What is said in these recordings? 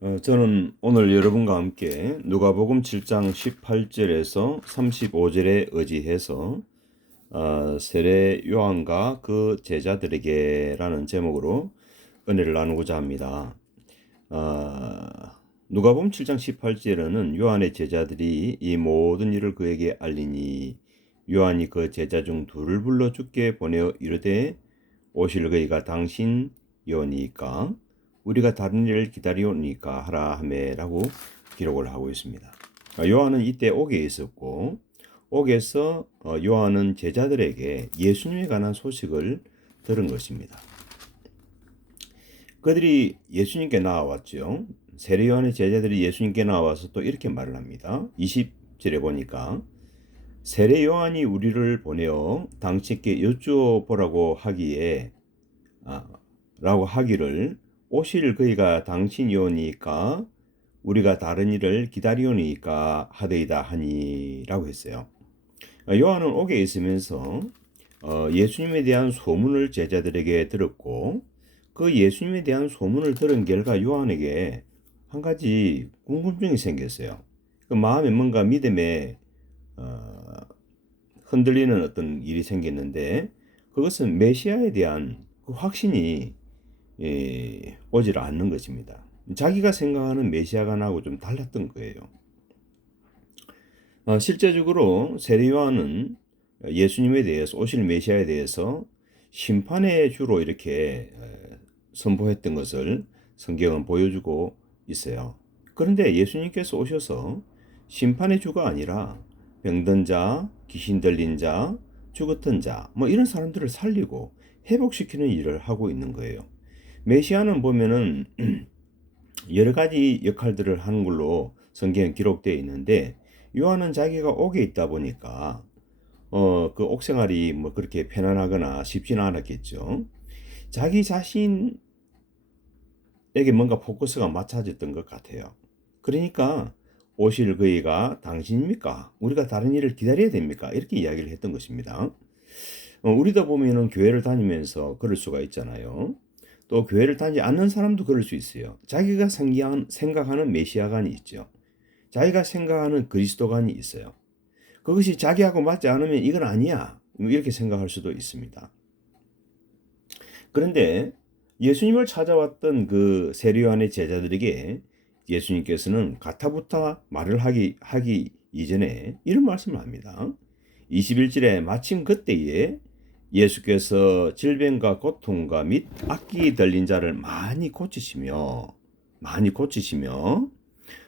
저는 오늘 여러분과 함께 누가복음 7장 18절에서 35절에 의지해서 세례 요한과 그 제자들에게라는 제목으로 은혜를 나누고자 합니다. 누가복음 7장 18절에는 요한의 제자들이 이 모든 일을 그에게 알리니 요한이 그 제자 중 둘을 불러 주께 보내어 이르되 오실 그이가 당신이오니까 우리가 다른 일을 기다리오니까 하라 하매라고 기록을 하고 있습니다. 요한은 이때 옥에 있었고 옥에서 요한은 제자들에게 예수님에 관한 소식을 들은 것입니다. 그들이 예수님께 나와왔죠. 세례 요한의 제자들이 예수님께 나와서 또 이렇게 말을 합니다. 20절에 보니까 세례 요한이 우리를 보내어 당신께 여쭈어보라고 하기에 라고 하기를 오실 그이가 당신이오니까 우리가 다른 일을 기다리오니까 하되이다 하니라고 했어요. 요한은 옥에 있으면서 예수님에 대한 소문을 제자들에게 들었고 그 예수님에 대한 소문을 들은 결과 요한에게 한 가지 궁금증이 생겼어요. 그 마음에 뭔가 믿음에 흔들리는 어떤 일이 생겼는데 그것은 메시아에 대한 그 확신이 오질 않는 것입니다. 자기가 생각하는 메시아가 나하고 좀 달랐던 거예요. 실제적으로 세례 요한은 예수님에 대해서 오실 메시아에 대해서 심판의 주로 이렇게 선포했던 것을 성경은 보여주고 있어요. 그런데 예수님께서 오셔서 심판의 주가 아니라 병든 자, 귀신 들린 자, 죽었던 자, 뭐 이런 사람들을 살리고 회복시키는 일을 하고 있는 거예요. 메시아는 보면은 여러 가지 역할들을 하는 걸로 성경에 기록되어 있는데 요한은 자기가 옥에 있다 보니까 그 옥생활이 뭐 그렇게 편안하거나 쉽지는 않았겠죠. 자기 자신에게 뭔가 포커스가 맞춰졌던 것 같아요. 그러니까 오실 그이가 당신입니까? 우리가 다른 일을 기다려야 됩니까? 이렇게 이야기를 했던 것입니다. 우리도 보면은 교회를 다니면서 그럴 수가 있잖아요. 또 교회를 다니지 않는 사람도 그럴 수 있어요. 자기가 생각하는 메시아관이 있죠. 자기가 생각하는 그리스도관이 있어요. 그것이 자기하고 맞지 않으면 이건 아니야. 이렇게 생각할 수도 있습니다. 그런데 예수님을 찾아왔던 그 세례 요한의 제자들에게 예수님께서는 가타부타 말을 하기 이전에 이런 말씀을 합니다. 21절에 마침 그때에 예수께서 질병과 고통과 및 악기 들린 자를 많이 고치시며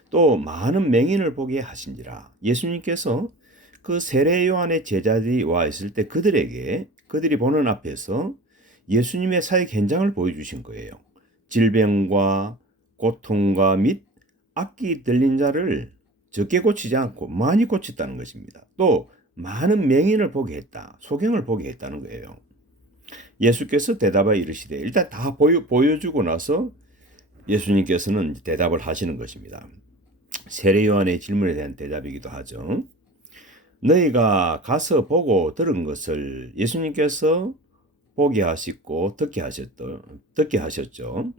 또 많은 맹인을 보게 하신지라. 예수님께서 그 세례 요한의 제자들이 와 있을 때 그들이 보는 앞에서 예수님의 사역 현장을 보여주신 거예요. 질병과 고통과 및 악기 들린 자를 적게 고치지 않고 많이 고쳤다는 것입니다. 또 많은 맹인을 보게 했다. 소경을 보게 했다는 거예요. 예수께서 대답하여 이르시되 일단 다 보여주고 나서 예수님께서는 대답을 하시는 것입니다. 세례 요한의 질문에 대한 대답이기도 하죠. 너희가 가서 보고 들은 것을 예수님께서 보게 하시고 듣게 하셨죠.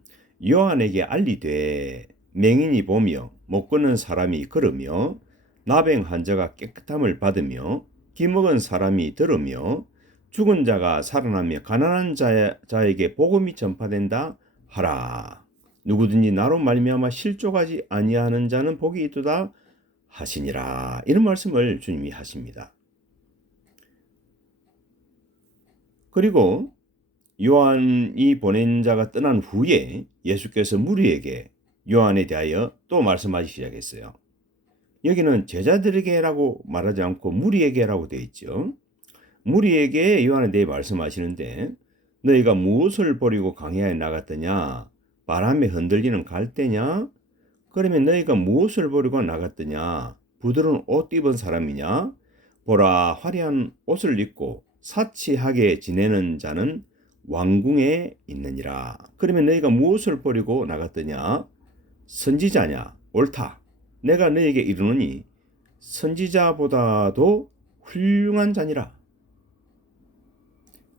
요한에게 알리되 맹인이 보며 못 걷는 사람이 걸으며 나병 환자가 깨끗함을 받으며 기먹은 사람이 들으며 죽은 자가 살아나며 가난한 자에게 복음이 전파된다 하라. 누구든지 나로 말미암아 실족하지 아니하는 자는 복이 있도다 하시니라. 이런 말씀을 주님이 하십니다. 그리고 요한이 보낸 자가 떠난 후에 예수께서 무리에게 요한에 대하여 또 말씀하기 시작했어요. 여기는 제자들에게라고 말하지 않고 무리에게라고 되어 있죠. 무리에게 요한에 대해 말씀하시는데 너희가 무엇을 버리고 광야에 나갔더냐? 바람에 흔들리는 갈대냐? 그러면 너희가 무엇을 버리고 나갔더냐? 부드러운 옷 입은 사람이냐? 보라, 화려한 옷을 입고 사치하게 지내는 자는 왕궁에 있느니라. 그러면 너희가 무엇을 버리고 나갔더냐? 선지자냐? 옳다. 내가 너희에게 이르노니 선지자보다도 훌륭한 자니라.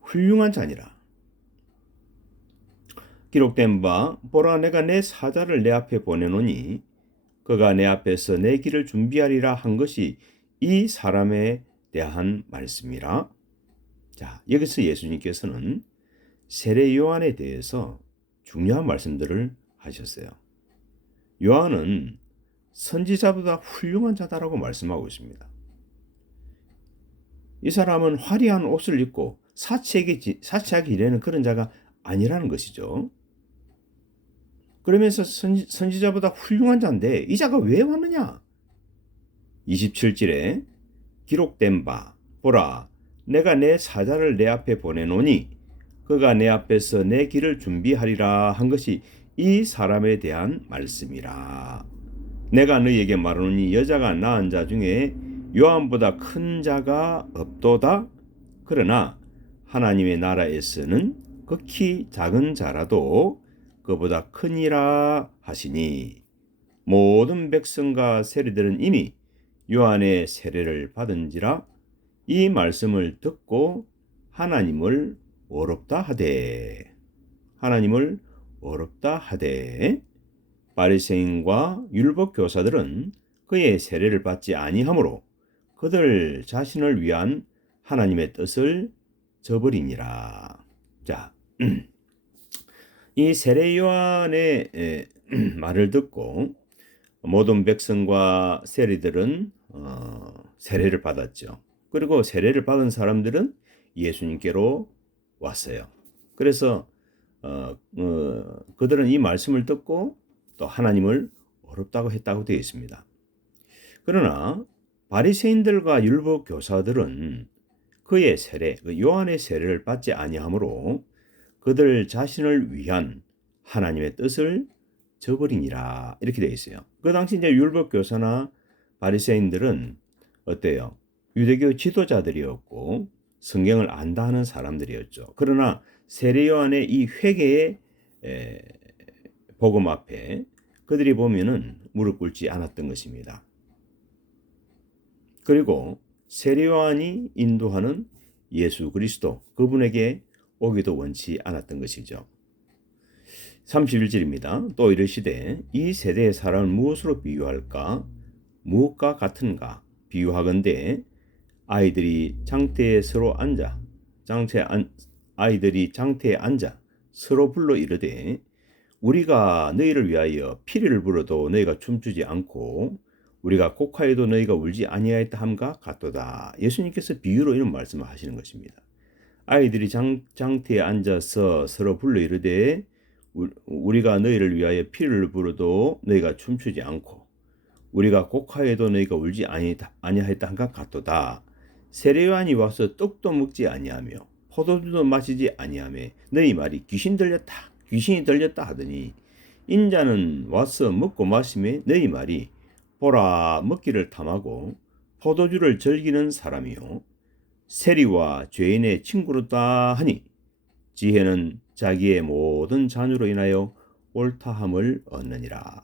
훌륭한 자니라. 기록된 바 보라 내가 내 사자를 내 앞에 보내노니 그가 내 앞에서 내 길을 준비하리라 한 것이 이 사람에 대한 말씀이라. 자, 여기서 예수님께서는 세례 요한에 대해서 중요한 말씀들을 하셨어요. 요한은 선지자보다 훌륭한 자다라고 말씀하고 있습니다. 이 사람은 화려한 옷을 입고 사치하게 일하는 그런 자가 아니라는 것이죠. 그러면서 선지자보다 훌륭한 자인데 이 자가 왜 왔느냐? 27절에 기록된 바 보라 내가 내 사자를 내 앞에 보내노니 그가 내 앞에서 내 길을 준비하리라 한 것이 이 사람에 대한 말씀이라. 내가 너희에게 말하노니 여자가 낳은 자 중에 요한보다 큰 자가 없도다. 그러나 하나님의 나라에서는 극히 작은 자라도 그보다 크니라 하시니 모든 백성과 세리들은 이미 요한의 세례를 받은지라. 이 말씀을 듣고 하나님을 어렵다 하되 바리새인과 율법 교사들은 그의 세례를 받지 아니하므로 그들 자신을 위한 하나님의 뜻을 저버리니라. 자, 이 세례 요한의 말을 듣고 모든 백성과 세리들은 세례를 받았죠. 그리고 세례를 받은 사람들은 예수님께로 왔어요. 그래서 그들은 이 말씀을 듣고 또 하나님을 어렵다고 했다고 되어 있습니다. 그러나 바리새인들과 율법 교사들은 그의 세례, 요한의 세례를 받지 아니하므로 그들 자신을 위한 하나님의 뜻을 저버리니라 이렇게 되어 있어요. 그 당시 이제 율법 교사나 바리새인들은 어때요? 유대교 지도자들이었고 성경을 안다 하는 사람들이었죠. 그러나 세례 요한의 이 회개의 복음 앞에 그들이 보면은 무릎 꿇지 않았던 것입니다. 그리고 세례 요한이 인도하는 예수 그리스도 그분에게 오기도 원치 않았던 것이죠. 31절입니다. 또 이르시되 이 세대의 사람을 무엇으로 비유할까? 무엇과 같은가? 비유하건대 아이들이 장대에 앉아 서로 불러 이르되 우리가 너희를 위하여 피리를 불어도 너희가 춤추지 않고 우리가 곡하여도 너희가 울지 아니하였다 함과 같도다. 예수님께서 비유로 이런 말씀을 하시는 것입니다. 아이들이 장대에 앉아서 서로 불러 이르되 우리가 너희를 위하여 피를 불어도 너희가 춤추지 않고 우리가 곡하여도 너희가 울지 아니하였다 함과 같도다. 세례 요한이 와서 떡도 먹지 아니하며 포도주도 마시지 아니하며 너희 말이 귀신이 들렸다 하더니 인자는 와서 먹고 마시며 너희 말이 보라 먹기를 탐하고 포도주를 즐기는 사람이요 세리와 죄인의 친구로다 하니 지혜는 자기의 모든 자녀로 인하여 옳다함을 얻느니라.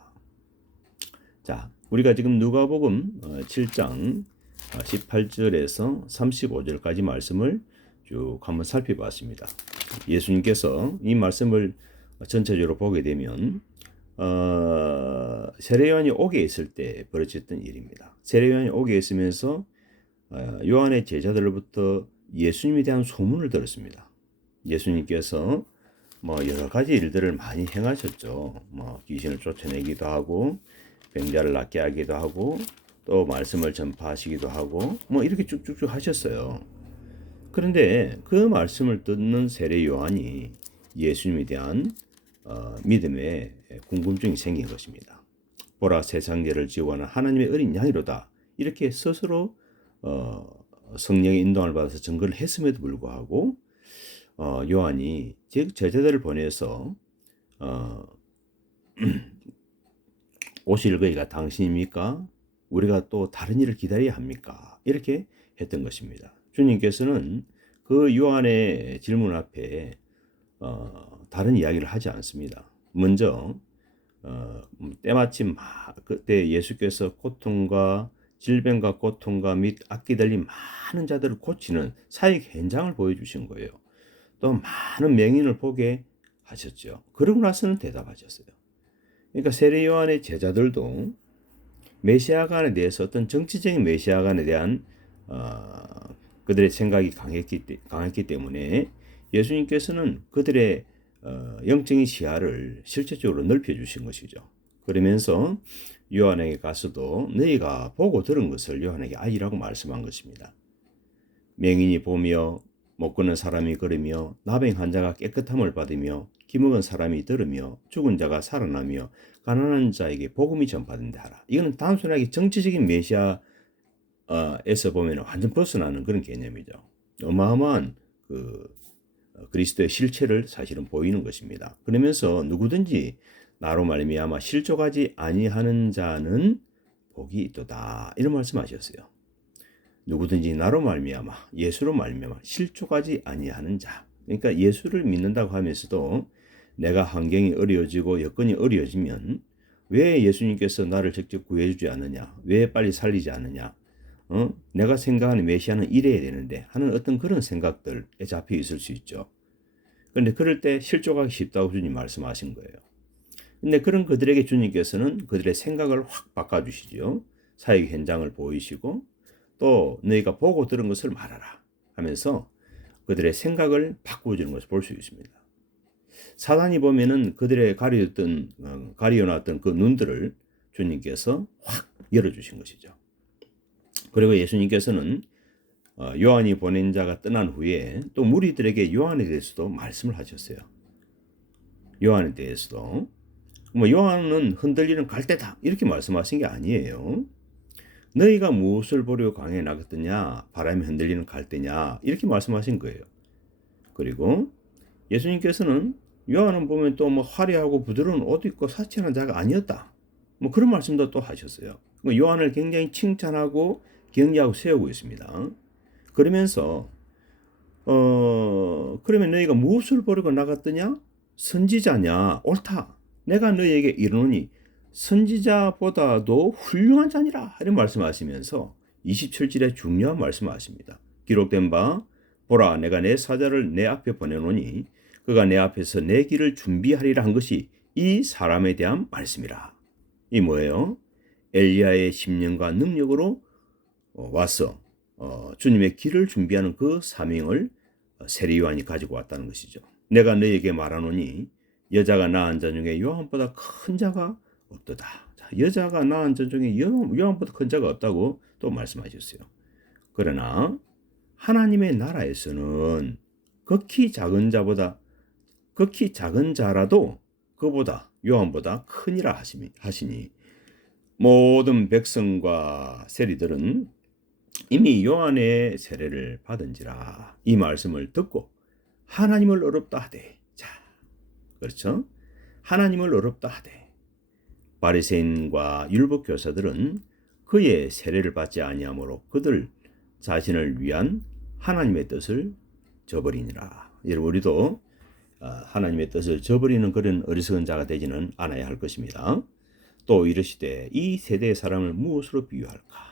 자, 우리가 지금 누가복음 7장 18절에서 35절까지 말씀을 쭉 한번 살펴봤습니다. 예수님께서 이 말씀을 전체적으로 보게 되면 세례 요한이 옥에 있을 때 벌어졌던 일입니다. 세례 요한이 옥에 있으면서 요한의 제자들로부터 예수님에 대한 소문을 들었습니다. 예수님께서 여러 가지 일들을 많이 행하셨죠. 귀신을 쫓아내기도 하고 병자를 낫게 하기도 하고 또 말씀을 전파하시기도 하고 이렇게 쭉쭉쭉 하셨어요. 그런데 그 말씀을 듣는 세례 요한이 예수님에 대한 믿음에 궁금증이 생긴 것입니다. 보라 세상계를 지원하는 하나님의 어린 양이로다. 이렇게 스스로 성령의 인도함을 받아서 증거를 했음에도 불구하고 요한이 즉 제자들을 보내서 오실 그이가 당신입니까? 우리가 또 다른 일을 기다려야 합니까? 이렇게 했던 것입니다. 주님께서는 그 요한의 질문 앞에 다른 이야기를 하지 않습니다. 먼저 때마침 그때 예수께서 질병과 고통과 및 악기 들린 많은 자들을 고치는 사역 현장을 보여주신 거예요. 또 많은 맹인을 보게 하셨죠. 그러고 나서는 대답하셨어요. 그러니까 세례 요한의 제자들도 메시아간에 대해서 어떤 정치적인 메시아간에 대한 그들의 생각이 강했기 때문에 예수님께서는 그들의 영적인 시야를 실질적으로 넓혀주신 것이죠. 그러면서 요한에게 가서도 너희가 보고 들은 것을 요한에게 알리라고 말씀한 것입니다. 맹인이 보며 못 걷는 사람이 걸으며 나병 환자가 깨끗함을 받으며 기먹은 사람이 들으며 죽은 자가 살아나며 가난한 자에게 복음이 전파된다 하라. 이거는 단순하게 정치적인 메시아에서 보면 완전 벗어나는 그런 개념이죠. 어마어마한 그리스도의 실체를 사실은 보이는 것입니다. 그러면서 누구든지 나로 말미암아 실족하지 아니하는 자는 복이 있도다, 이런 말씀하셨어요. 누구든지 나로 말미암아, 예수로 말미암아 실족하지 아니하는 자. 그러니까 예수를 믿는다고 하면서도 내가 환경이 어려워지고 여건이 어려워지면 왜 예수님께서 나를 직접 구해주지 않느냐, 왜 빨리 살리지 않느냐, 내가 생각하는 메시아는 이래야 되는데 하는 어떤 그런 생각들에 잡혀 있을 수 있죠. 그런데 그럴 때 실족하기 쉽다고 주님 말씀하신 거예요. 근데 그런 그들에게 주님께서는 그들의 생각을 확 바꿔주시죠. 사역 현장을 보이시고 또 너희가 보고 들은 것을 말하라 하면서 그들의 생각을 바꾸어주는 것을 볼 수 있습니다. 사단이 보면은 그들의 가리어놨던 그 눈들을 주님께서 확 열어주신 것이죠. 그리고 예수님께서는 요한이 보낸 자가 떠난 후에 또 무리들에게 요한에 대해서도 말씀을 하셨어요. 요한에 대해서도 요한은 흔들리는 갈대다 이렇게 말씀하신 게 아니에요. 너희가 무엇을 보려 강에 나갔더냐, 바람에 흔들리는 갈대냐, 이렇게 말씀하신 거예요. 그리고 예수님께서는 요한은 보면 또 화려하고 부드러운 옷 입고 사치하는 자가 아니었다, 그런 말씀도 또 하셨어요. 요한을 굉장히 칭찬하고 경계하고 세우고 있습니다. 그러면서 그러면 너희가 무엇을 보려고 나갔더냐? 선지자냐? 옳다. 내가 너희에게 이르노니 선지자보다도 훌륭한 자니라, 이런 말씀하시면서 27절에 중요한 말씀하십니다. 기록된 바 보라, 내가 내 사자를 내 앞에 보내노니 그가 내 앞에서 내 길을 준비하리라 한 것이 이 사람에 대한 말씀이라. 이 뭐예요? 엘리야의 심령과 능력으로 와서 주님의 길을 준비하는 그 사명을 세례 요한이 가지고 왔다는 것이죠. 내가 너희에게 말하노니 여자가 낳은 자 중에 요한보다 큰 자가 없도다. 자, 여자가 낳은 자 중에 요한보다 큰 자가 없다고 또 말씀하셨어요. 그러나 하나님의 나라에서는 극히 작은 자라도 그보다 요한보다 크니라 하시니 모든 백성과 세리들은 이미 요한의 세례를 받은지라. 이 말씀을 듣고 하나님을 어렵다 하되, 자, 그렇죠? 하나님을 어렵다 하되 바리새인과 율법 교사들은 그의 세례를 받지 아니하므로 그들 자신을 위한 하나님의 뜻을 저버리니라. 여러분, 우리도 하나님의 뜻을 저버리는 그런 어리석은 자가 되지는 않아야 할 것입니다. 또 이르시되 이 세대의 사람을 무엇으로 비유할까?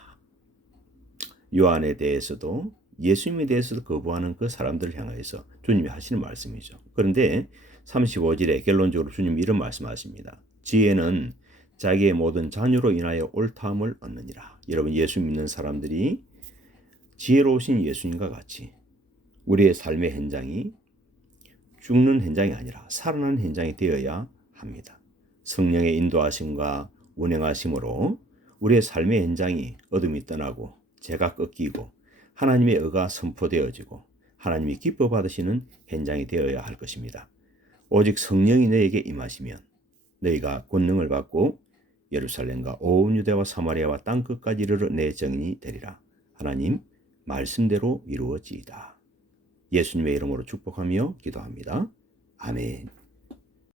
요한에 대해서도 예수님에 대해서도 거부하는 그 사람들을 향해서 주님이 하시는 말씀이죠. 그런데 35절에 결론적으로 주님이 이런 말씀하십니다. 지혜는 자기의 모든 자녀로 인하여 옳다함을 얻느니라. 여러분, 예수 믿는 사람들이 지혜로우신 예수님과 같이 우리의 삶의 현장이 죽는 현장이 아니라 살아나는 현장이 되어야 합니다. 성령의 인도하심과 운행하심으로 우리의 삶의 현장이 어둠이 떠나고 죄가 꺾이고 하나님의 의가 선포되어지고 하나님이 기뻐 받으시는 현장이 되어야 할 것입니다. 오직 성령이 너에게 임하시면 너희가 권능을 받고 예루살렘과 온 유대와 사마리아와 땅 끝까지 이르러 내 증인이 되리라. 하나님 말씀대로 이루어지이다. 예수님의 이름으로 축복하며 기도합니다. 아멘.